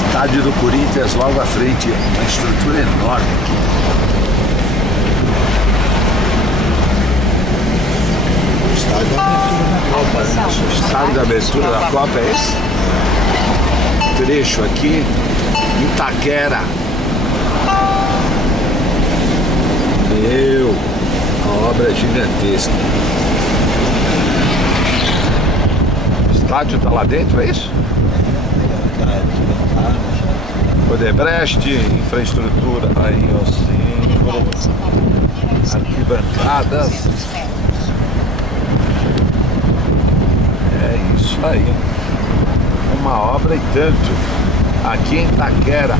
Estádio do Corinthians logo à frente, uma estrutura enorme. Estádio da abertura da Copa, né? Estádio da abertura da Copa é esse trecho aqui, Itaquera. Meu, a obra é gigantesca. O estádio tá lá dentro, é isso? Odebrecht, infraestrutura, aí o símbolo, arquibancadas. É isso aí. Uma obra e tanto. Aqui em Itaquera.